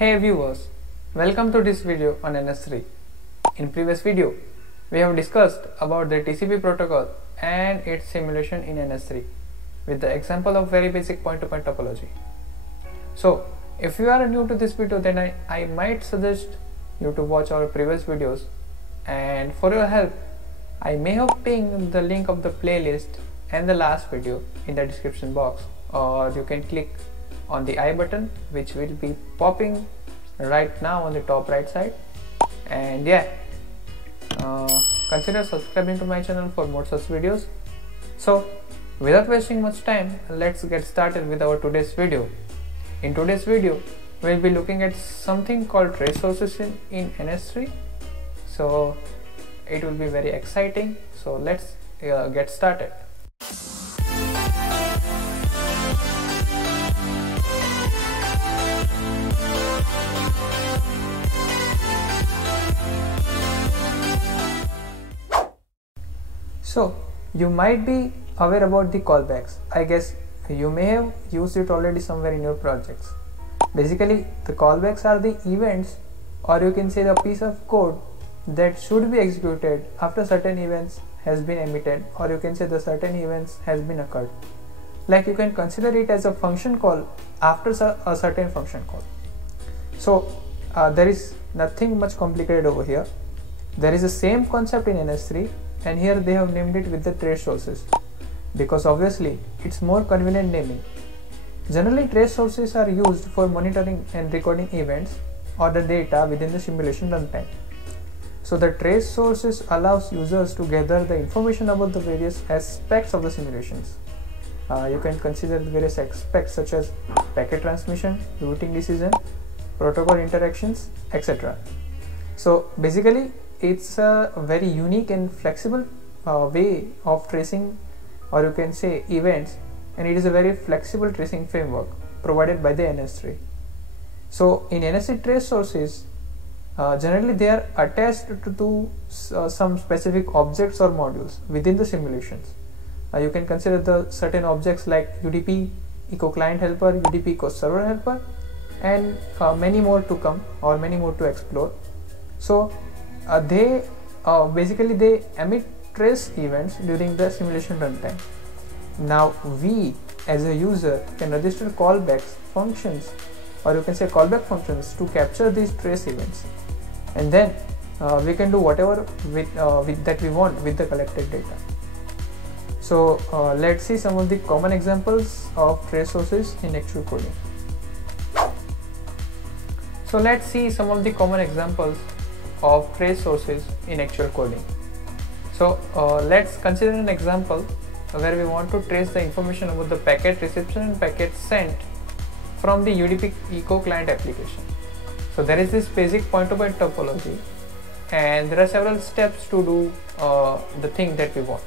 Hey viewers, welcome to this video on NS3. In previous video, we have discussed about the TCP protocol and its simulation in NS3 with the example of very basic point-to-point topology. So, if you are new to this video, then I might suggest you to watch our previous videos, and for your help, I may have pinned the link of the playlist and the last video in the description box, or you can click on the I button which will be popping right now on the top right side. And yeah, consider subscribing to my channel for more such videos. So without wasting much time, let's get started with our today's video. In today's video, we'll be looking at something called trace sources in NS3. So it will be very exciting. So let's get started. So you might be aware about the callbacks. I guess you may have used it already somewhere in your projects. Basically, the callbacks are the events, or you can say the piece of code that should be executed after certain events has been emitted, or you can say the certain events has been occurred. Like you can consider it as a function call after a certain function call. So there is nothing much complicated over here. There is the same concept in NS3, and here they have named it with the trace sources because obviously it's more convenient naming. Generally, trace sources are used for monitoring and recording events or the data within the simulation runtime. So the trace sources allows users to gather the information about the various aspects of the simulations. You can consider the various aspects such as packet transmission, routing decision, protocol interactions, etc. So basically, it's a very unique and flexible way of tracing, or you can say events, and it is a very flexible tracing framework provided by the NS3. So in NS3 trace sources, generally they are attached to some specific objects or modules within the simulations. You can consider the certain objects like UDP Eco Client Helper, UDP Eco Server Helper, and many more to come, or many more to explore. So they emit trace events during the simulation runtime. Now we as a user can register callbacks functions, or you can say callback functions, to capture these trace events, and then we can do whatever with that we want with the collected data. So let's see some of the common examples of trace sources in actual coding. So let's see some of the common examples of trace sources in actual coding. So let's consider an example where we want to trace the information about the packet reception and packet sent from the UDP Eco Client application. So there is this basic point-to-point topology, and there are several steps to do the thing that we want.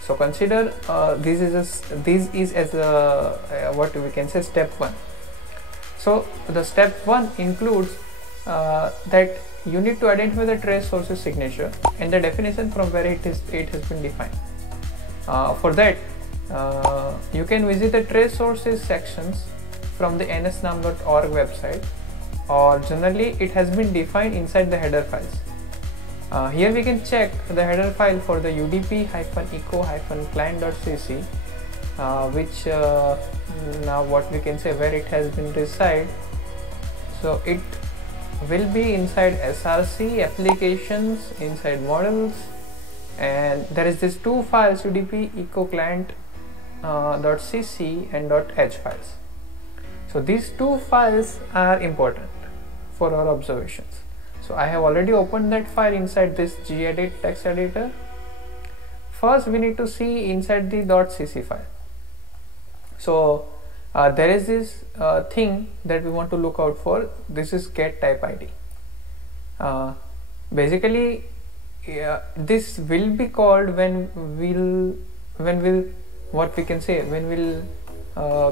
So consider this is as what we can say step 1. So the step 1 includes that you need to identify the trace source's signature and the definition from where it has been defined. For that, you can visit the trace sources sections from the nsnam.org website, or generally it has been defined inside the header files. Here we can check the header file for the udp-eco-client.cc, which now what we can say where it has been reside. So it will be inside SRC applications, inside models, and there is this two files, udp-eco-client.cc and .h files. So these two files are important for our observations. So I have already opened that file inside this gedit text editor. First we need to see inside the .cc file. So there is this thing that we want to look out for. This is get type ID. Basically, this will be called when we'll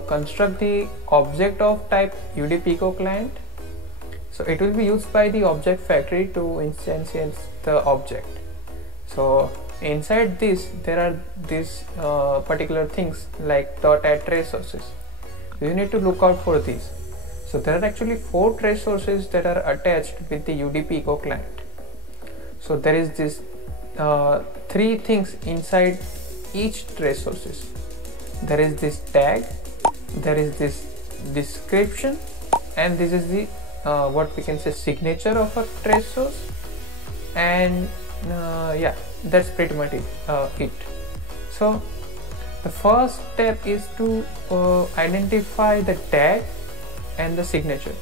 construct the object of type UDP Eco Client. So it will be used by the object factory to instantiate the object. So inside this there are these particular things like .add trace sources. You need to look out for these. So there are actually 4 trace sources that are attached with the UDP echo client. So there is this 3 things inside each trace sources. There is this tag, there is this description, and this is the what we can say signature of a trace source. And yeah, that's pretty much it. So the first step is to identify the tag and the signature.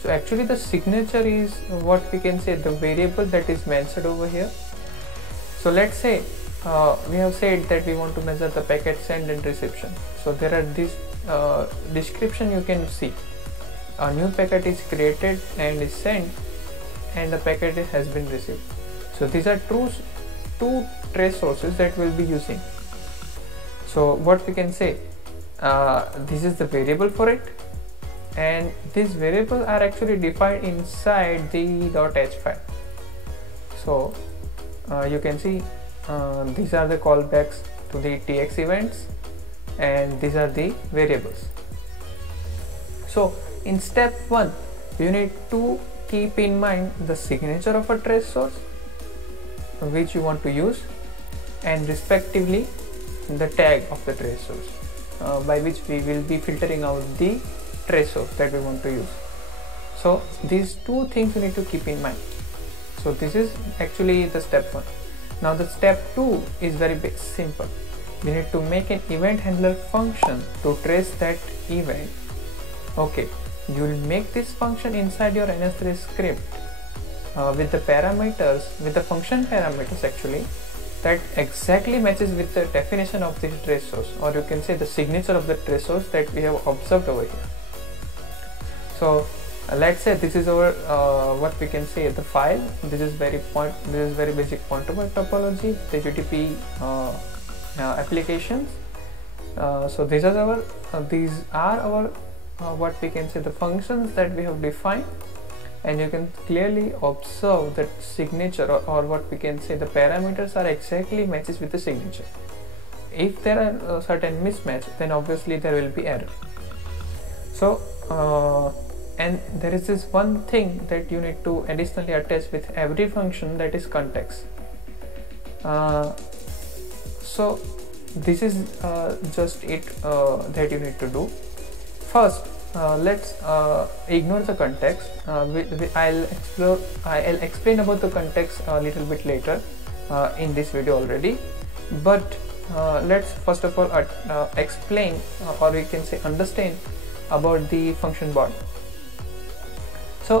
So actually the signature is what we can say the variable that is mentioned over here. So let's say we have said that we want to measure the packet send and reception. So there are this description you can see. A new packet is created and is sent, and the packet has been received. So these are two trace sources that we'll be using. So what we can say, this is the variable for it, and these variables are actually defined inside the .h file. So you can see these are the callbacks to the TX events, and these are the variables. So in step 1, you need to keep in mind the signature of a trace source which you want to use, and respectively the tag of the trace source by which we will be filtering out the trace source that we want to use. So these 2 things you need to keep in mind. So this is actually the step 1. Now the step 2 is very simple. We need to make an event handler function to trace that event. Okay, you will make this function inside your NS3 script with the parameters, with the function parameters actually, that exactly matches with the definition of this trace source, or you can say the signature of the trace source that we have observed over here. So let's say this is our what we can say the file. This is very basic point-to-point topology, the UDP applications. So these are our what we can say the functions that we have defined, and you can clearly observe that signature or what we can say the parameters are exactly matches with the signature. If there are certain mismatch, then obviously there will be error. So and there is this one thing that you need to additionally attach with every function, that is context. So this is just it that you need to do. First, let's ignore the context. I'll explain about the context a little bit later in this video already. But let's first of all explain or we can say understand about the function body. So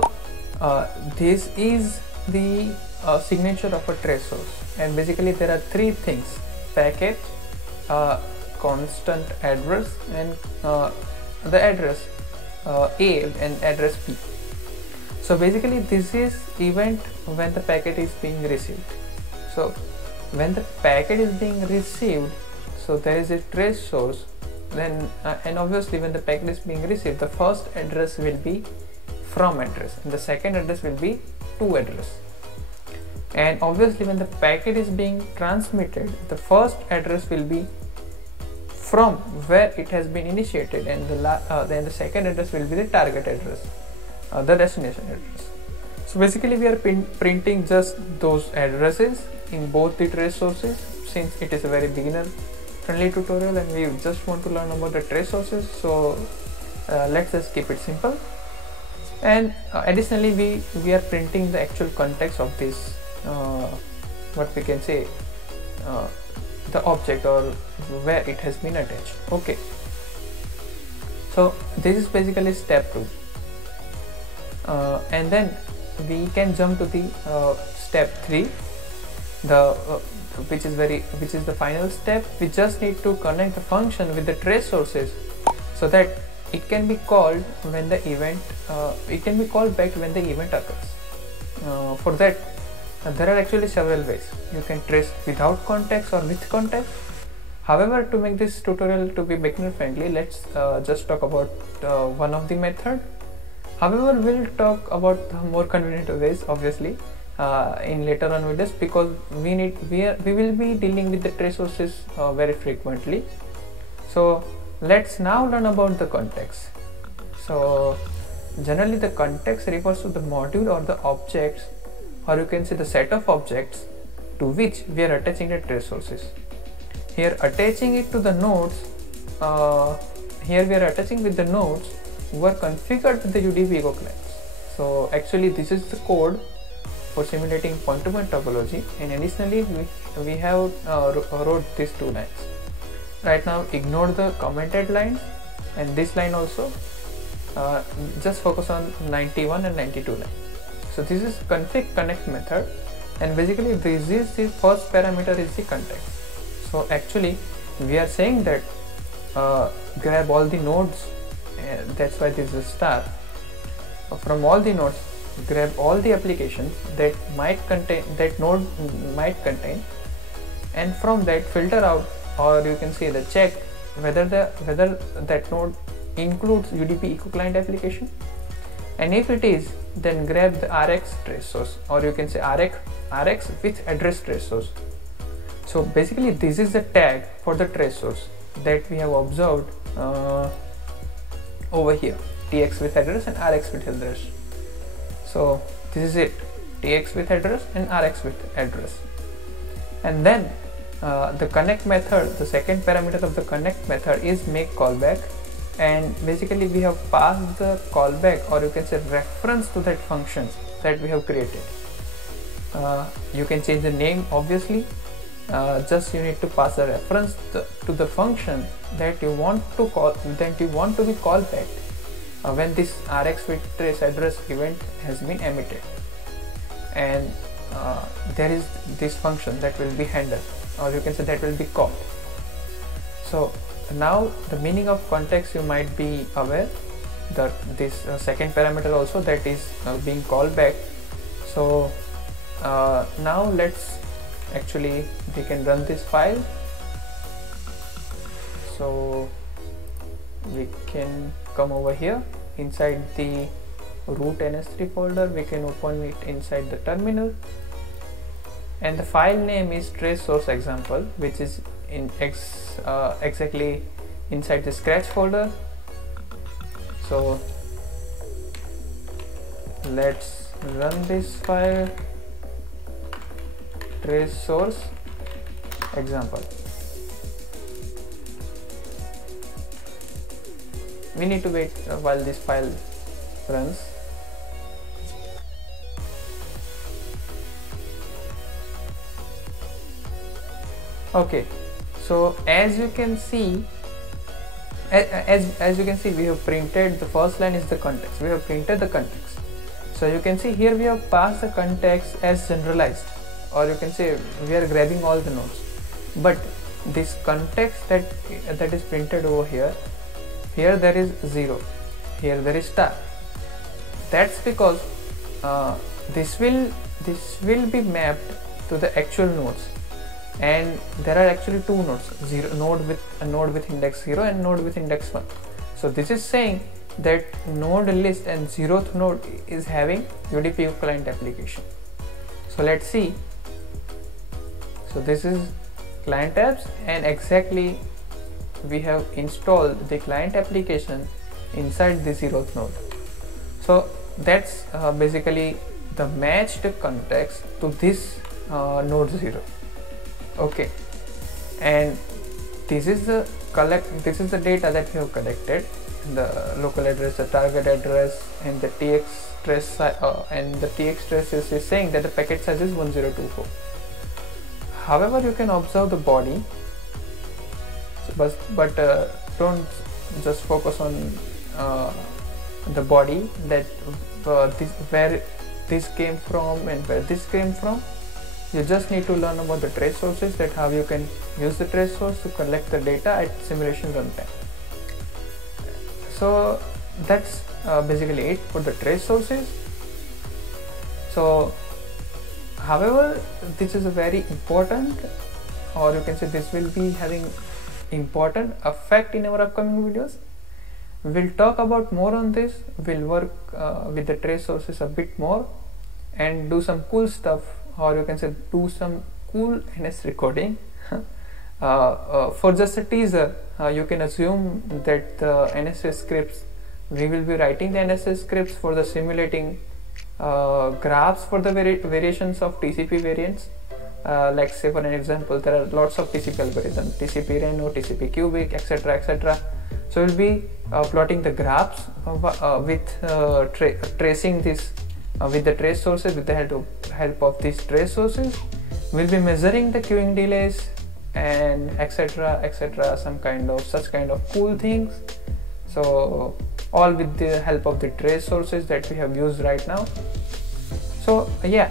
this is the signature of a trace source, and basically there are 3 things: packet, constant address, and the address A and address B. So basically this is event when the packet is being received. So when the packet is being received, so there is a trace source, then and obviously when the packet is being received, the first address will be from address and the second address will be to address. And obviously when the packet is being transmitted, the first address will be from where it has been initiated, and then the second address will be the target address, the destination address. So basically we are printing just those addresses in both the trace sources, since it is a very beginner friendly tutorial and we just want to learn about the trace sources. So let's just keep it simple. And additionally we are printing the actual context of this what we can say the object or where it has been attached. Okay, so this is basically step 2, and then we can jump to the step 3, which is the final step. We just need to connect the function with the trace sources so that it can be called when the event it can be called back when the event occurs. For that there are actually several ways. You can trace without context or with context. However, to make this tutorial to be beginner friendly, let's just talk about one of the method. However, we'll talk about the more convenient ways obviously in later on videos, because we will be dealing with the trace sources very frequently. So let's now learn about the context. So Generally the context refers to the module or the objects, or you can say the set of objects to which we are attaching the trace sources. Here attaching it to the nodes, here we are attaching with the nodes who are configured with the UDP echo clients. So actually this is the code for simulating point-to-point topology, and additionally we have wrote these two lines. Right now ignore the commented lines and this line also, just focus on 91 and 92 line. So this is config connect method, and basically this is the first parameter is the context. So actually we are saying that grab all the nodes, that's why this is a star. From all the nodes grab all the applications that node might contain, and from that filter out, or you can say the check whether that node includes UDP echo client application, and if it is, then grab the RX trace source, or you can say RX with address trace source. So basically this is the tag for the trace source that we have observed over here, TX with address and RX with address. So this is it, TX with address and RX with address. And then the connect method, the second parameter of the connect method is make callback, and basically we have passed the callback, or you can say reference to that function that we have created. You can change the name obviously, just you need to pass a reference to the function that you want to call, that you want to be called back when this RX with trace address event has been emitted, and there is this function that will be handled, or you can say that will be called. So now the meaning of context you might be aware that this second parameter also that is being called back. So now let's actually we can run this file. So we can come over here inside the root NS3 folder, we can open it inside the terminal, and the file name is trace source example, which is in exactly inside the scratch folder. So let's run this file, trace source example. We need to wait while this file runs. Okay, so as you can see, as you can see, we have printed the first line is the context. We have printed the context. So you can see here we have passed the context as generalized, or you can say we are grabbing all the nodes. But this context that is printed over here, here there is 0, here there is star. That's because this will be mapped to the actual nodes, and there are actually two nodes, a node with index 0 and node with index 1. So this is saying that node list and 0th node is having UDP client application. So let's see. So this is client apps, and exactly we have installed the client application inside the 0th node. So that's basically the matched context to this node 0. Okay, and this is the data that we have collected, the local address, the target address, and the TX trace, and the TX trace is saying that the packet size is 1024. However, you can observe the body, but don't just focus on the body, that where this came from and where this came from. You just need to learn about the trace sources, that how you can use the trace source to collect the data at simulation runtime. So that's basically it for the trace sources. So however, this is a very important, or you can say this will be having important effect in our upcoming videos. We'll talk about more on this. We'll work with the trace sources a bit more and do some cool stuff, or you can say do some cool NS recording. For just a teaser, you can assume that the NS scripts we will be writing the NS3 scripts for the simulating graphs for the variations of TCP variants. Like say for an example, there are lots of TCP algorithms, TCP Reno, TCP cubic, etc, etc. So we'll be plotting the graphs with tracing this with the trace sources. With the help of these trace sources, we'll be measuring the queuing delays and etc, etc, such kind of cool things. So all with the help of the trace sources that we have used right now. So yeah,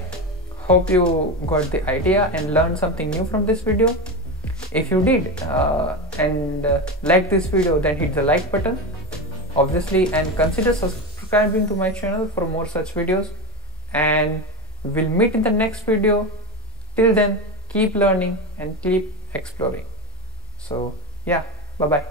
hope you got the idea and learned something new from this video. If you did and like this video, then hit the like button obviously, and consider subscribing to my channel for more such videos, and we'll meet in the next video. Till then, keep learning and keep exploring. So yeah, bye bye.